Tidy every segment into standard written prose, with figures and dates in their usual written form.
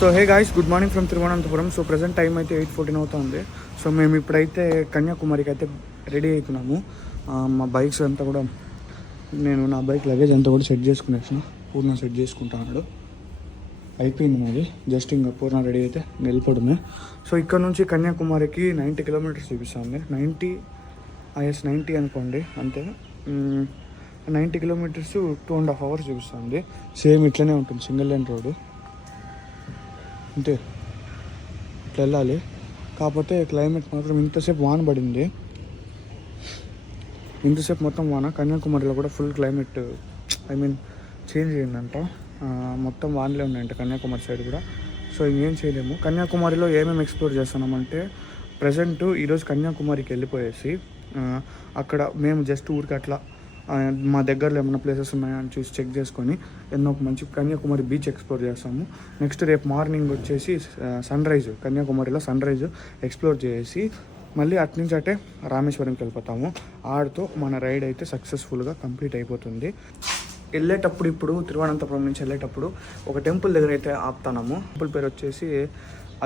So hey guys, good morning from Thiruvananthapuram. So present time అయితే 8:14 అవుతుంది. So మేము ఇప్పుడైతే కన్యాకుమారికి అయితే రెడీ అవుతున్నాము. మా బైక్స్ అంతా కూడా నేను నా బైక్ లగేజ్ అంతా కూడా సెట్ చేసుకునేసిన. పూర్ణ సెట్ చేసుకుంటున్నాడు. అయిపోయింది మాది. జస్ట్ ఇంకా పూర్ణ రెడీ అయితే వెళ్ళిపోవడమే. సో ఇక్కడ నుంచి కన్యాకుమారికి 90 కిలోమీటర్స్ చూపిస్తుంది. 90 అనుకోండి అంతే. 90 కిలోమీటర్స్ 2.5 hours చూపిస్తుంది. సేమ్ ఇట్లనే ఉంటుంది, సింగిల్ లైన్ రోడ్డు అంతే. ఇట్లా వెళ్ళాలి. కాకపోతే క్లైమేట్ మాత్రం ఇంతసేపు వాన పడింది. ఇంతసేపు మొత్తం వాన. కన్యాకుమారిలో కూడా ఫుల్ క్లైమేట్ చేంజ్ అయ్యిందంట. మొత్తం వానలే ఉన్నాయంట కన్యాకుమారి సైడ్ కూడా. సో ఇంకేం చేయలేము. కన్యాకుమారిలో ఏమేమి ఎక్స్ప్లోర్ చేస్తున్నామంటే ప్రజెంట్ ఈరోజు కన్యాకుమారికి వెళ్ళిపోయేసి అక్కడ మేము జస్ట్ ఊరికి అట్లా మా దగ్గరలో ఏమైనా ప్లేసెస్ ఉన్నాయా అని చూసి చెక్ చేసుకొని ఒక మంచి కన్యాకుమారి బీచ్ ఎక్స్ప్లోర్ చేస్తాము. నెక్స్ట్ రేపు మార్నింగ్ వచ్చేసి కన్యాకుమారిలో సన్ రైజ్ ఎక్స్ప్లోర్ చేసి మళ్ళీ అట్నుంచి అటే రామేశ్వరంకి వెళ్ళిపోతాము. ఆడితో మన రైడ్ అయితే సక్సెస్ఫుల్గా కంప్లీట్ అయిపోతుంది. వెళ్ళేటప్పుడు ఇప్పుడు తిరువనంతపురం నుంచి వెళ్ళేటప్పుడు ఒక టెంపుల్ దగ్గర అయితే ఆపుతాము. టెంపుల్ పేరు వచ్చేసి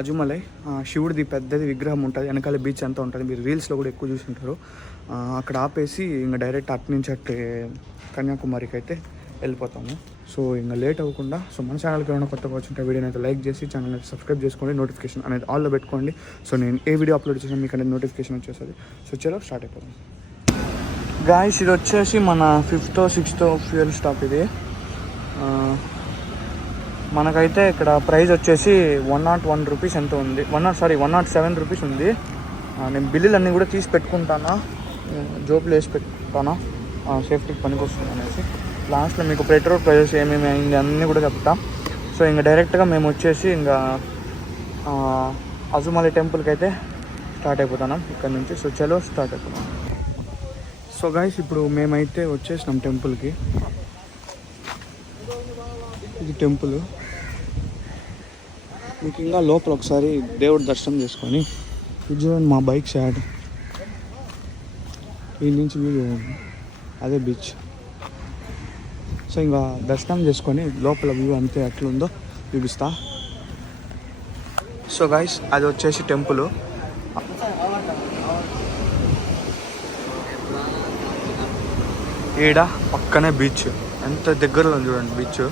అజుమలై. శివుడిది పెద్దది విగ్రహం ఉంటుంది, వెనకాల బీచ్ అంతా ఉంటుంది. మీరు రీల్స్లో కూడా ఎక్కువ చూసుంటారు. అక్కడ ఆపేసి ఇంకా డైరెక్ట్ అట్నుంచి అట్టే కన్యాకుమారికి అయితే వెళ్ళిపోతాము. సో ఇంకా లేట్ అవ్వకుండా మన ఛానల్కి ఏమైనా కొత్తగా వచ్చింటే వీడియోని అయితే లైక్ చేసి ఛానల్ అయితే సబ్స్క్రైబ్ చేసుకోండి. నోటిఫికేషన్ అనేది ఆల్లో పెట్టుకోండి. సో నేను ఏ వీడియో అప్లోడ్ చేసినా మీకు అనేది నోటిఫికేషన్ వచ్చేస్తుంది. సో చలో స్టార్ట్ అయిపోతాం. గాయ్స్, ఇది వచ్చేసి మన 5th or 6th fuel stop. ఇది మనకైతే ఇక్కడ ప్రైస్ వచ్చేసి 101 రూపీస్ ఎంత ఉంది. 107 రూపీస్ ఉంది. నేను బిల్లులు అన్నీ కూడా తీసి పెట్టుకుంటానా, జోబులు వేసి పెట్టుకుంటానా, సేఫ్టీకి పనికి వస్తుంది అనేసి. లాస్ట్లో మీకు పెట్రోల్ ప్రైజెస్ ఏమేమి అయింది అన్నీ కూడా చెప్తా. సో ఇంకా డైరెక్ట్గా మేము వచ్చేసి ఇంకా అజుమలై టెంపుల్కి అయితే స్టార్ట్ అయిపోతున్నాం ఇక్కడ నుంచి. సో చలో స్టార్ట్ అయిపోతాం. సో గాయ్స్, ఇప్పుడు మేమైతే వచ్చేసినాం టెంపుల్కి. ఇది టెంపుల్. మీకు ఇంకా లోపల ఒకసారి దేవుడి దర్శనం చేసుకొని ఇది మా బైక్ షాడ్ ఈ నుంచి వీడియో, అదే బీచ్. సో ఇంకా దర్శనం చేసుకొని లోపల వ్యూ అంతే ఎట్లుందో చూపిస్తా. సో గాయ్స్, అది వచ్చేసి టెంపుల్. ఈడ పక్కనే బీచ్, ఎంత దగ్గరలో చూడండి బీచ్.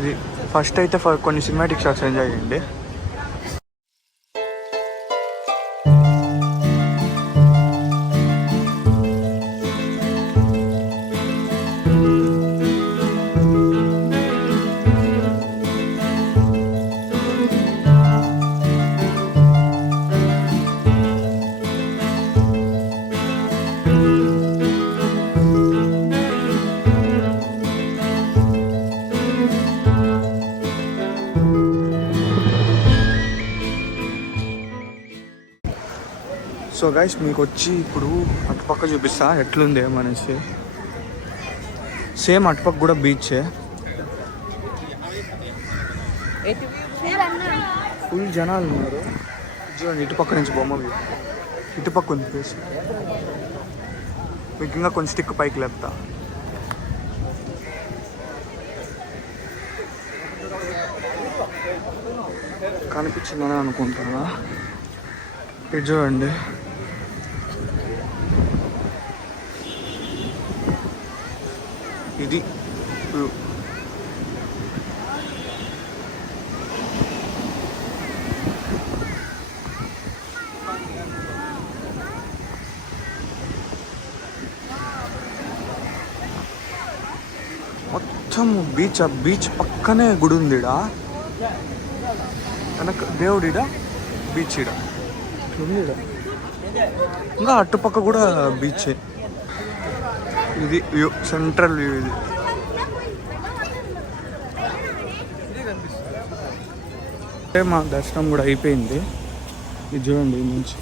ఇది ఫస్ట్ అయితే కొన్ని సినిమాటిక్ షాట్స్ ఎంజాయ్ చేయండి. సో గైస్, మీకు వచ్చి ఇప్పుడు అటుపక్క చూపిస్తా ఎట్లుంది ఏమనేసి. సేమ్ అటుపక్క కూడా బీచే. ఫుల్ జనాలు ఉన్నారు చూడండి. ఇటుపక్క నుంచి బొమ్మ వ్యూ, ఇటుపక్క ఉంది ప్లేస్. మీకు ఇంకా కొంచెం స్టిక్ పైకి లేపుతా. కనిపించిందని అనుకుంటున్నా. ఇది చూడండి. ఇది మొత్తం బీచ్. ఆ బీచ్ పక్కనే గుడి ఉంది. వెనక దేవుడిడ, బీచ్ ఇడ ఉంది. ఇంకా అటుపక్క కూడా బీచే. ఇది వ్యూ, సెంట్రల్ వ్యూ. ఇది మా దర్శనం కూడా అయిపోయింది. ఇది చూడండి ఈ నుంచి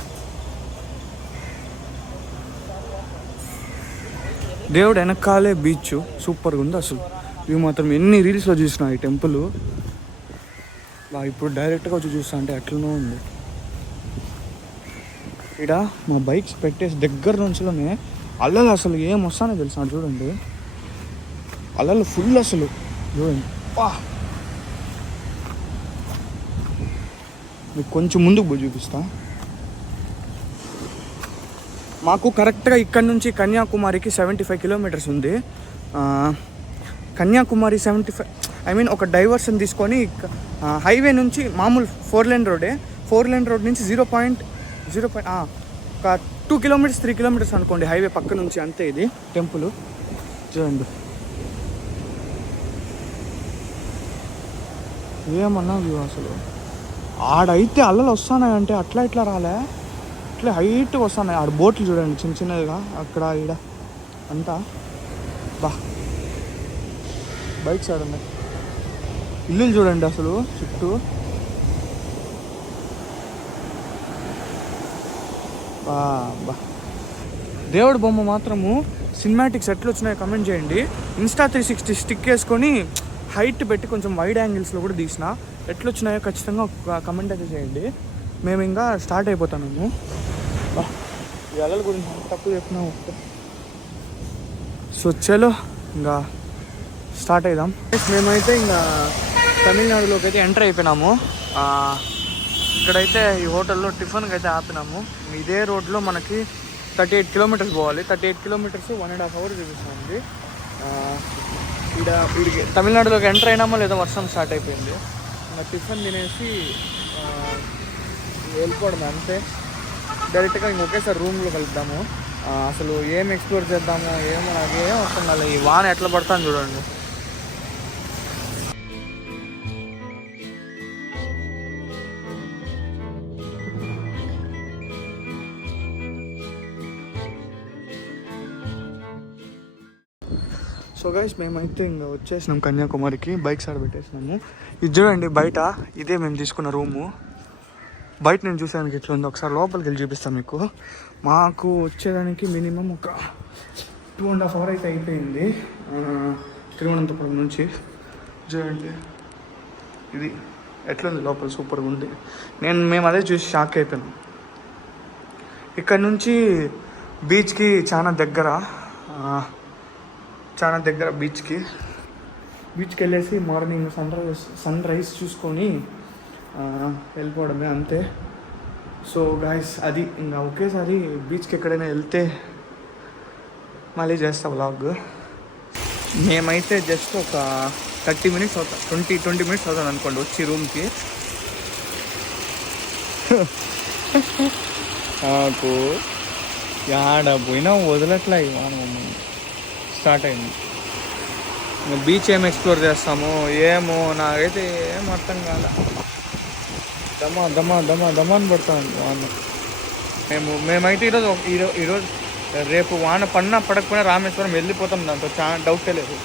దేవుడు వెనకాలే బీచ్. సూపర్గా ఉంది అసలు వ్యూ మాత్రం. ఎన్ని రీల్స్లో చూసినా ఈ టెంపుల్. ఇప్పుడు డైరెక్ట్గా వచ్చి చూస్తా అంటే ఎట్లనో ఉంది. ఇక్కడ మా బైక్స్ పెట్టేసి దగ్గర నుంచిలోనే అల్లలు అసలు ఏం వస్తానో తెలుసా చూడండి, అల్లలు ఫుల్ అసలు చూడండి. మీకు కొంచెం ముందుకు పోయి చూపిస్తా. మాకు కరెక్ట్గా ఇక్కడ నుంచి కన్యాకుమారికి 75 కిలోమీటర్స్ ఉంది. కన్యాకుమారి 75, ఐ మీన్ ఒక డైవర్షన్ తీసుకొని హైవే నుంచి మామూలు 4 లేన్ రోడే, 4 లేన్ రోడ్ నుంచి 0.0 ఒక 2 కిలోమీటర్స్ 3 కిలోమీటర్స్ అనుకోండి హైవే పక్క నుంచి, అంతే. ఇది టెంపుల్ చూడండి, ఏమన్నా వ్యూ అసలు. ఆడైతే అల్లలు వస్తున్నాయంటే అట్లా ఇట్లా రాలే, ఇట్లా హైట్గా వస్తున్నాయి. ఆడ బోట్లు చూడండి చిన్న చిన్నదిగా, అక్కడ ఈడ అంతా. బైక్స్ ఆడ ఉన్నాయి. ఇల్లులు చూడండి అసలు చుట్టూ. దేవుడి బొమ్మ మాత్రము సినిమాటిక్స్ ఎట్లా వచ్చినాయో కమెంట్ చేయండి. ఇన్స్టా 360 స్టిక్ వేసుకొని హైట్ పెట్టి కొంచెం వైడ్ యాంగిల్స్లో కూడా తీసిన, ఎట్లా వచ్చినాయో ఖచ్చితంగా ఒక కమెంట్ అయితే చేయండి. మేము ఇంకా స్టార్ట్ అయిపోతాము. ఈ అలల గురించి తక్కువ చెప్పినా ఒకటే. సో చలో ఇంకా స్టార్ట్ అయిదాం. మేమైతే ఇంకా తమిళనాడులోకి అయితే ఎంటర్ అయిపోయినాము. ఇక్కడైతే ఈ హోటల్లో టిఫిన్కి అయితే ఆపినాము. ఇదే రోడ్లో మనకి 38 కిలోమీటర్స్ పోవాలి. 38 కిలోమీటర్స్ 1.5 hours చూపిస్తుంది. వీడికి తమిళనాడులోకి ఎంటర్ అయినామో లేదా వర్షం స్టార్ట్ అయిపోయింది. ఇంకా టిఫిన్ తినేసి వెళ్ళిపోవడం అంతే. డైరెక్ట్గా ఇంక ఒకేసారి రూమ్లో కలుద్దాము. అసలు ఏం ఎక్స్ప్లోర్ చేద్దాము ఏమో నాకేం వస్తుంది కదా. ఈ వాన ఎట్లా పడతాను చూడండి. సో గైస్ మేమైతే ఇంకా వచ్చేసినాం కన్యాకుమారికి. బైక్స్ ఆడ పెట్టేసినాము. ఇది చూడండి బయట, ఇదే మేము తీసుకున్న రూము. బయట నేను చూసానికి ఎట్లా ఉంది ఒకసారి లోపలికి వెళ్ళి చూపిస్తాను మీకు. మాకు వచ్చేదానికి మినిమం ఒక 2.5 hours అయితే అయిపోయింది తిరువనంతపురం నుంచి. చూడండి ఇది ఎట్లుంది లోపల, సూపర్గా ఉంది. మేము అదే చూసి షాక్ అయిపోయాను. ఇక్కడ నుంచి బీచ్కి చాలా దగ్గర బీచ్కి వెళ్ళేసి మార్నింగ్ సన్ రైజ్ చూసుకొని వెళ్ళిపోవడమే అంతే. సో గాయస్ అది ఇంకా ఒకేసారి బీచ్కి ఎక్కడైనా వెళ్తే మళ్ళీ చేస్తా వ్లాగ్. మేమైతే జస్ట్ ఒక 30 minutes అవుతుంది, 20 minutes అవుతుంది అనుకోండి వచ్చి రూమ్కి. నాకు ఆడ పోయినా వదలట్లా మమ్మల్ని. స్టార్ట్ అయింది. బీచ్ ఏం ఎక్స్ప్లోర్ చేస్తాము ఏమో నాకైతే ఏం అర్థం కాల. దమాన్ పడుతుంది వాన. మేమైతే ఈరోజు రేపు వాన పడినా పడకపోయినా రామేశ్వరం వెళ్ళిపోతాం, దాంతో చాలా డౌటే లేదు.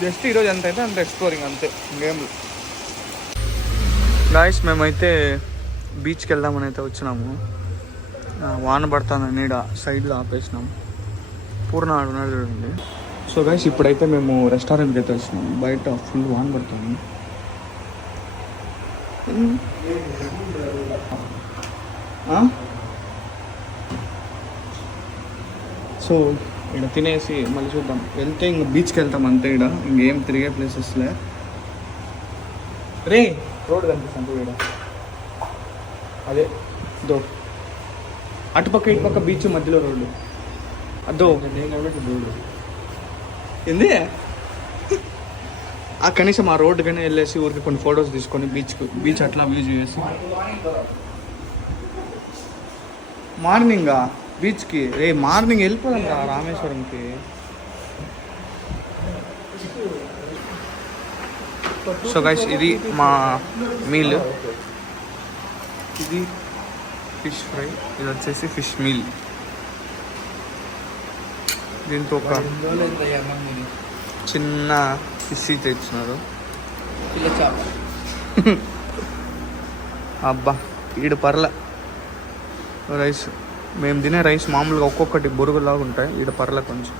జస్ట్ ఈరోజు ఎంత అయితే అంత ఎక్స్ప్లోరింగ్ అంతే, ఇంకేం. గాయస్ మేమైతే బీచ్కి వెళ్దామని అయితే వచ్చినాము. వాన పడుతుందని ఈడ సైడ్లో ఆపేసినాము. పూర్ణ ఆడున్నాడు చూడండి. సో గైస్ ఇప్పుడైతే మేము రెస్టారెంట్కి అయితే వచ్చినాము. బయట ఫుల్ వాన్ పడుతుంది. సో ఇక్కడ తినేసి మళ్ళీ చూద్దాం. వెళ్తే ఇంక బీచ్కి వెళ్తాం అంతే. ఇక్కడ ఇంకేం తిరిగే ప్లేసెస్లే. రే రోడ్ కనిపిస్తుంది ఇక్కడ, అదే దో అటుపక్క ఇటుపక్క బీచ్ మధ్యలో రోడ్డు అదో ఏంది. కనీసం ఆ రోడ్డు కానీ వెళ్ళేసి ఊరికి కొన్ని ఫొటోస్ తీసుకొని బీచ్ అట్లా వ్యూ చేసి మార్నింగా బీచ్కి మార్నింగ్ వెళ్ళిపోదాం రా రామేశ్వరంకి. సో గైస్ ఇది మా మీల్. ఇది ఫిష్ ఫ్రై, ఇది వచ్చేసి ఫిష్ మీల్. దీంతో ఒక చిన్న ఫిష్ తెచ్చినారు. అబ్బా ఈడు పర్ల రైస్. మేము తినే రైస్ మామూలుగా ఒక్కొక్కటి బొరుగులాగా ఉంటాయి, ఈడ పర్ల కొంచెం.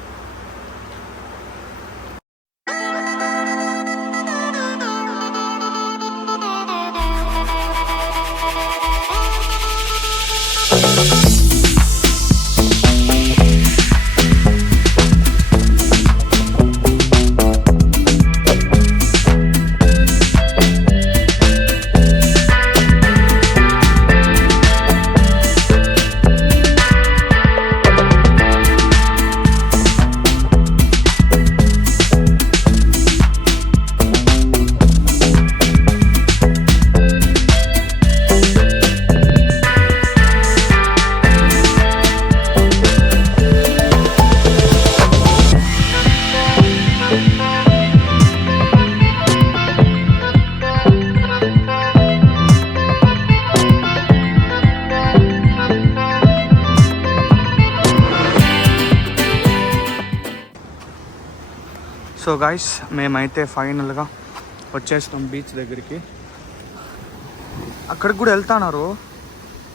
సో గాయ్స్ మేమైతే ఫైనల్గా వచ్చేస్తాం బీచ్ దగ్గరికి. అక్కడికి కూడా వెళ్తున్నారు,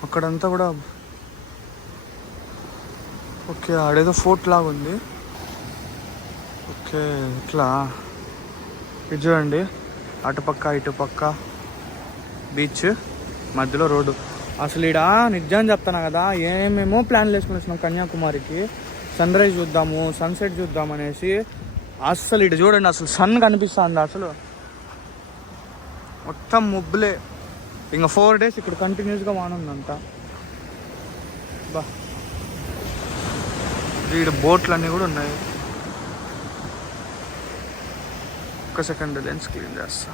అక్కడంతా కూడా ఓకే. ఆడేదో ఫోర్ట్ లాగా ఉంది. ఓకే ఇట్లా ఇది చూడండి, అటుపక్క ఇటుపక్క బీచ్, మధ్యలో రోడ్డు. అసలు ఈడ నిజం చెప్తాను కదా, ఏమేమో ప్లాన్లు వేసుకుని వచ్చినాం కన్యాకుమారికి. సన్ రైజ్ చూద్దాము, సన్సెట్ చూద్దాం అనేసి. అసలు ఇటు చూడండి, అసలు సన్ కనిపిస్తుంది. అసలు మొత్తం ముబ్బులే. ఇంకా 4 days ఇక్కడ కంటిన్యూస్గా వాన ఉందంతా. బా వీడు బోట్లు అన్నీ కూడా ఉన్నాయి. ఒక్క సెకండ్ లెన్స్ క్లీన్ చేస్తా.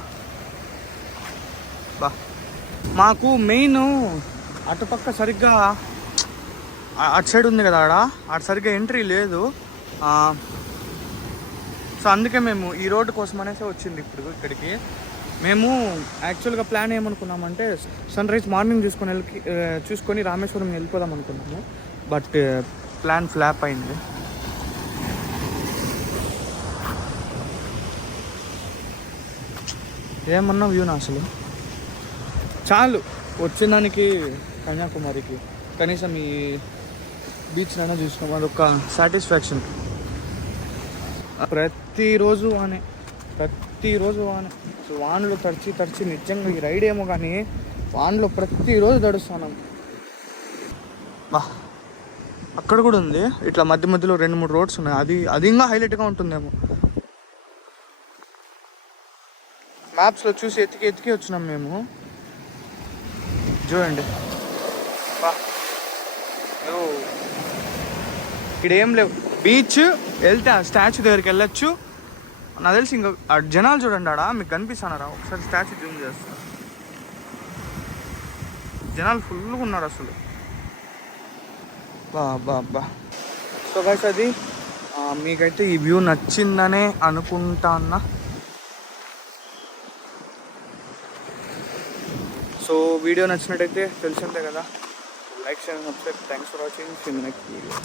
బా మాకు మెయిన్ అటుపక్క సరిగ్గా అటు సైడ్ ఉంది కదా, అటు సరిగ్గా ఎంట్రీ లేదు. సో అందుకే మేము ఈ రోడ్డు కోసం అనేసి వచ్చింది ఇప్పుడు ఇక్కడికి. మేము యాక్చువల్గా ప్లాన్ ఏమనుకున్నామంటే సన్ రైజ్ మార్నింగ్ చూసుకొని రామేశ్వరం వెళ్ళిపోదాం అనుకున్నాము. బట్ ప్లాన్ ఫ్లాప్ అయింది. ఏమన్నా వ్యూనా అసలు చాలు వచ్చిందానికి కన్యాకుమారికి. కనీసం ఈ బీచ్నైనా చూసినాం, అదొక సాటిస్ఫాక్షన్. ప్రతిరోజు వానే. అసలు వానలు తడిచి నిజంగా ఈ రైడ్ ఏమో కానీ వానలో ప్రతిరోజు తడుస్తున్నాం. బా అక్కడ కూడా ఉంది ఇట్లా మధ్య మధ్యలో 2-3 రోడ్స్ ఉన్నాయి. అది ఇంకా హైలైట్గా ఉంటుందేమో. మ్యాప్స్లో చూసి ఎతికి వచ్చినాం మేము. చూడండి ఇక్కడ ఏం లేవు. బీచ్ వెళ్తే ఆ స్టాచ్యూ దగ్గరికి వెళ్ళొచ్చు. నాకు తెలిసి ఇంకా జనాలు చూడండి ఆడ మీకు కనిపిస్తున్నారా, ఒకసారి స్టాచ్యూ జూమ్ చేస్తా. జనాలు ఫుల్గా ఉన్నారు అసలు. బా సో గైస్ అది మీకైతే ఈ వ్యూ నచ్చిందనే అనుకుంటా అన్నా. సో వీడియో నచ్చినట్టయితే తెలిసిందే కదా, లైక్ చేయండి, subscribe. Thanks for watching. Next video.